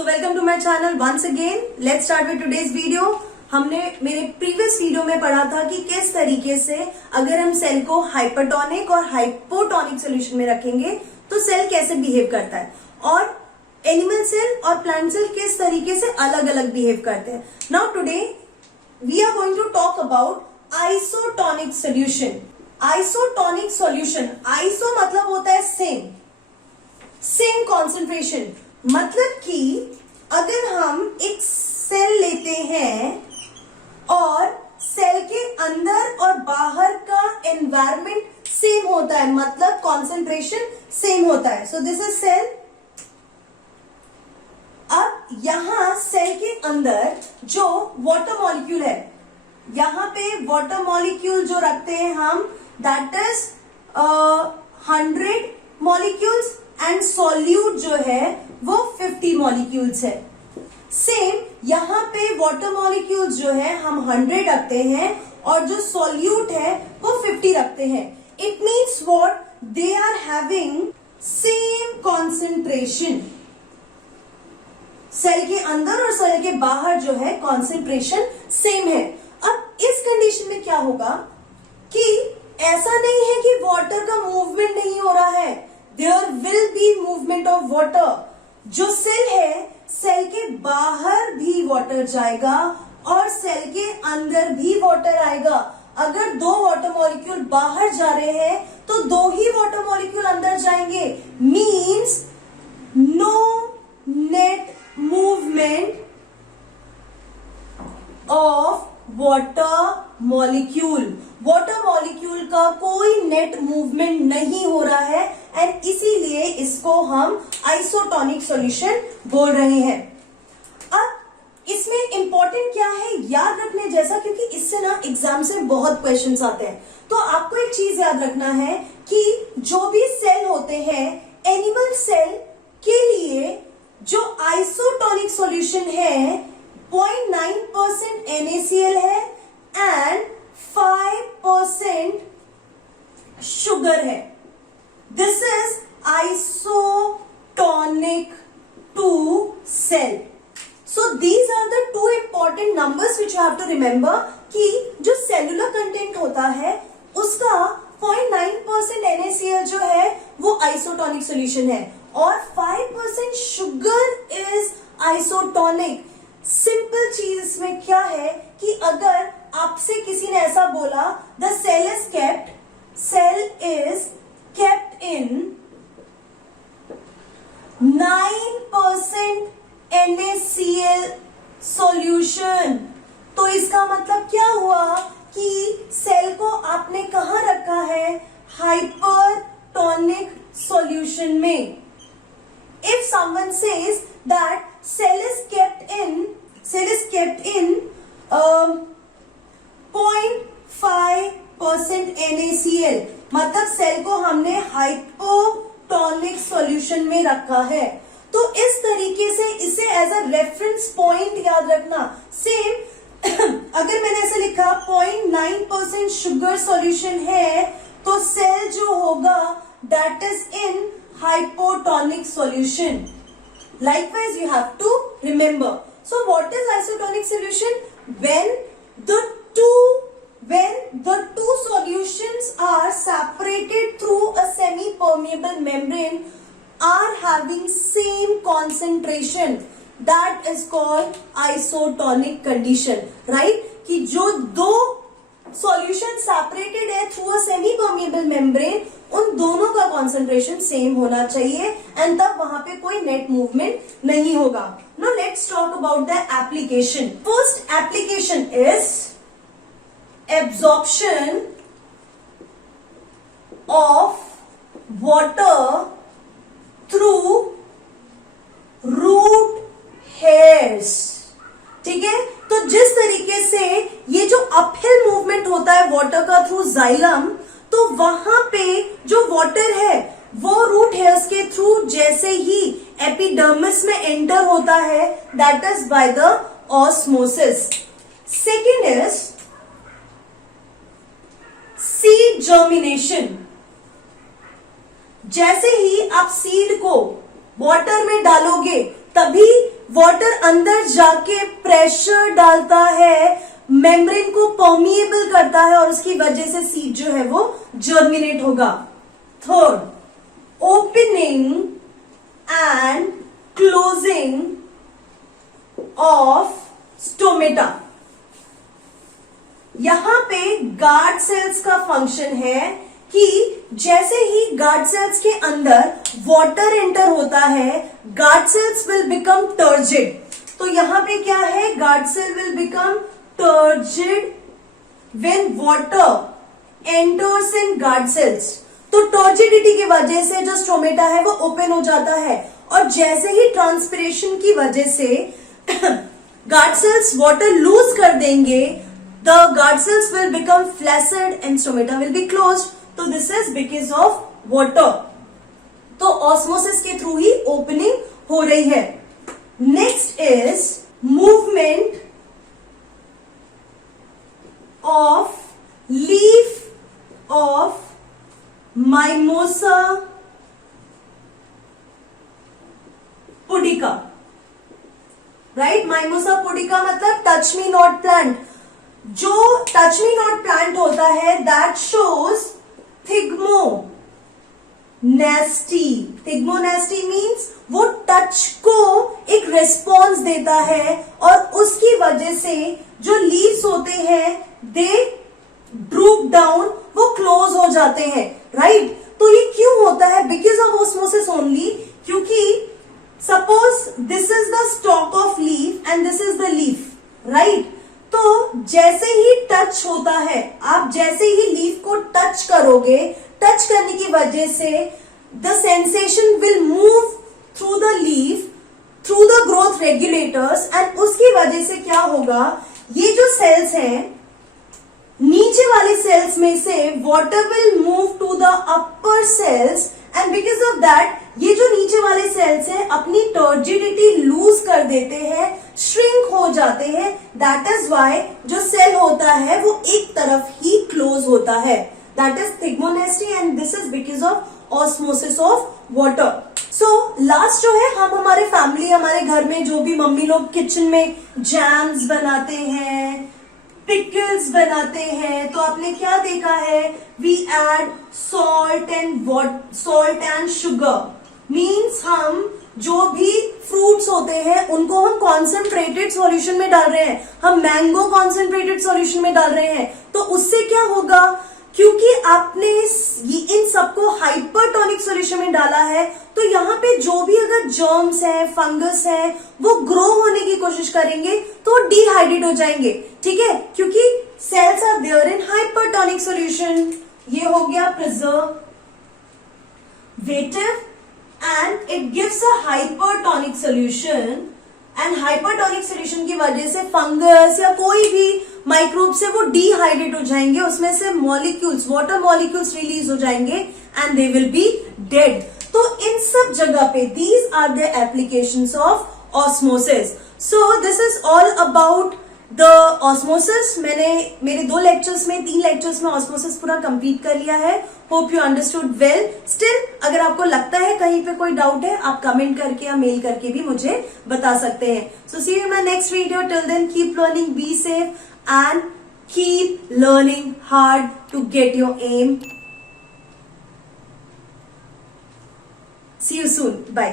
So welcome to my channel once again. Let's start with today's video. हमने मेरे previous video में पढ़ा था कि किस तरीके से अगर हम सेल को हाइपरटोनिक और हाइपोटोनिक सॉल्यूशन में रखेंगे तो सेल कैसे बिहेव करता है, और एनिमल सेल और प्लांट सेल किस तरीके से अलग अलग बिहेव करते हैं। Now today we are going to talk about isotonic solution. Isotonic solution, iso मतलब होता है सेम कॉन्सेंट्रेशन, मतलब कि अगर हम एक सेल लेते हैं और सेल के अंदर और बाहर का एनवायरमेंट सेम होता है, मतलब कॉन्सेंट्रेशन सेम होता है। So this is cell. अब यहां सेल के अंदर जो वाटर मॉलिक्यूल है, यहां पे वाटर मॉलिक्यूल जो रखते हैं हम, that is 100 molecules and solute जो है वो 50 मॉलिक्यूल्स है। सेम यहां पे वाटर मॉलिक्यूल्स जो है हम 100 रखते हैं और जो सॉल्यूट है वो 50 रखते हैं। It means what, they are having same concentration. Cell के अंदर और सेल के बाहर जो है कॉन्सेंट्रेशन सेम है। अब इस कंडीशन में क्या होगा कि ऐसा नहीं है कि वाटर का मूवमेंट नहीं हो रहा है, there will be movement of water. जो सेल है, सेल के बाहर भी वाटर जाएगा और सेल के अंदर भी वाटर आएगा। अगर दो वाटर मॉलिक्यूल बाहर जा रहे हैं तो दो ही वाटर मॉलिक्यूल अंदर जाएंगे, means no net movement of water molecule. Water molecule का कोई नेट मूवमेंट नहीं हो रहा है एंड इसीलिए इसको हम आइसोटोनिक सॉल्यूशन बोल रहे हैं। अब इसमें इंपॉर्टेंट क्या है याद रखने जैसा, क्योंकि इससे ना एग्जाम से बहुत क्वेश्चंस आते हैं। तो आपको एक चीज याद रखना है कि जो भी सेल होते हैं, एनिमल सेल के लिए जो आइसोटोनिक सॉल्यूशन है 0.9% NaCl है एंड 5% शुगर है। This is isotonic to cell. So these are the two important numbers which you have to remember कि जो सेलुलर कंटेंट होता है उसका 0.9% NaCl जो है वो आइसोटोनिक सॉल्यूशन है और 5% शुगर इज आइसोटोनिक। सिंपल चीज इसमें क्या है कि अगर आपसे किसी ने ऐसा बोला, the cell is kept in 9% NaCl solution, तो इसका मतलब क्या हुआ कि सेल को आपने कहां रखा है, हाइपरटोनिक सॉल्यूशन में। If someone says that cell is kept in 0.5% NaCl, मतलब सेल को हमने हाइपोटोनिक सॉल्यूशन में रखा है। तो इस तरीके से इसे एज अ रेफरेंस पॉइंट याद रखना। सेम अगर मैंने ऐसे लिखा 0.9% शुगर सॉल्यूशन है तो सेल जो होगा that is in hypotonic solution. Likewise, you have to remember. So, what is isotonic solution? When the two solutions are separated through a semi-permeable membrane, are having same concentration. That is called isotonic condition, right? कि जो दो solution separated है through a semi permeable membrane, उन दोनों का concentration same होना चाहिए and तब वहां पे कोई नेट मूवमेंट नहीं होगा। Now let's talk about the application. First application is absorption of water through root hairs. ठीक है, तो जिस तरीके से ये जो अपहिल मूवमेंट होता है वाटर का थ्रू जाइलम, तो वहां पे जो वाटर है वो रूट हेयर्स के थ्रू जैसे ही एपिडर्मिस में एंटर होता है, that is by the osmosis. Second is seed germination. जैसे ही आप सीड को वाटर में डालोगे तभी वाटर अंदर जाके प्रेशर डालता है, मेम्ब्रेन को परमिएबल करता है और उसकी वजह से सीड जो है वो जर्मिनेट होगा। Third, opening and closing of stomata. यहां पे गार्ड सेल्स का फंक्शन है कि जैसे ही गार्ड सेल्स के अंदर वाटर एंटर होता है, guard cells will become turgid. तो यहां पे क्या है, guard cell will become turgid when water enters in guard cells. तो टर्जिडिटी की वजह से जो स्टोमेटा है वो ओपन हो जाता है, और जैसे ही ट्रांसपिरेशन की वजह से गार्ड सेल्स वाटर लूज कर देंगे, the guard cells will become flaccid and stomata will be closed. तो this is because of water. तो ऑस्मोसिस के थ्रू ही ओपनिंग हो रही है। Next is movement of leaf of mimosa pudica. Right, mimosa pudica मतलब टच मी नॉट प्लांट। जो touch me not plant होता है that shows thigmonasty. Thigmonasty means वो टच को एक रिस्पॉन्स देता है, और उसकी वजह से जो लीव्स होते हैं दे ड्रूप डाउन, वो क्लोज हो जाते हैं। राइट, तो ये क्यों होता है? Because of osmosis only. क्योंकि suppose this is the stalk of leaf and this is the leaf, right. तो जैसे ही टच होता है, आप जैसे ही लीफ को टच करोगे, टच करने की वजह से the sensation will move through the leaf, through the growth regulators, and उसकी वजह से क्या होगा, ये जो सेल्स हैं नीचे वाले सेल्स में से water will move to the upper cells, and because of that ये जो नीचे वाले सेल्स हैं अपनी टर्जिडिटी लूज कर देते हैं, श्रिंक हो जाते हैं। दैट इज वाई जो सेल होता है वो एक तरफ ही क्लोज होता है। That is thigmonasty and this is because of osmosis of water. So last जो है, हम हमारे फैमिली, हमारे घर में जो भी मम्मी लोग किचन में जैम्स बनाते हैं, पिकल्स बनाते हैं, तो आपने क्या देखा है, we add salt and sugar. Means हम जो भी फ्रूट्स होते हैं उनको हम कॉन्सेंट्रेटेड सॉल्यूशन में डाल रहे हैं, हम मैंगो कॉन्सेंट्रेटेड सॉल्यूशन में डाल रहे हैं। तो उससे क्या होगा, क्योंकि आपने इन सबको हाइपरटोनिक सॉल्यूशन में डाला है, तो यहाँ पे जो भी अगर जर्म्स है, फंगस है, वो ग्रो होने की कोशिश करेंगे तो डिहाइड्रेट हो जाएंगे। ठीक है, क्योंकि cells are there in hypertonic solution. ये हो गया preservative and it gives a hypertonic solution, and hypertonic solution की वजह से फंगस या कोई भी माइक्रोब से वो डिहाइड्रेट हो जाएंगे, उसमें से मॉलिक्यूल्स, वाटर मॉलिक्यूल्स रिलीज हो जाएंगे and they will be dead. तो इन सब जगह पे these are the applications of osmosis. So this is all about the osmosis. मैंने मेरे 2 लेक्चर्स में, 3 लेक्चर्स में ऑस्मोसिस पूरा कंप्लीट कर लिया है। Hope you understood well. Still अगर आपको लगता है कहीं पे कोई डाउट है, आप कमेंट करके या मेल करके भी मुझे बता सकते हैं। So see you in my next video. Till then keep learning, be safe and keep learning hard to get your aim. See you soon. Bye.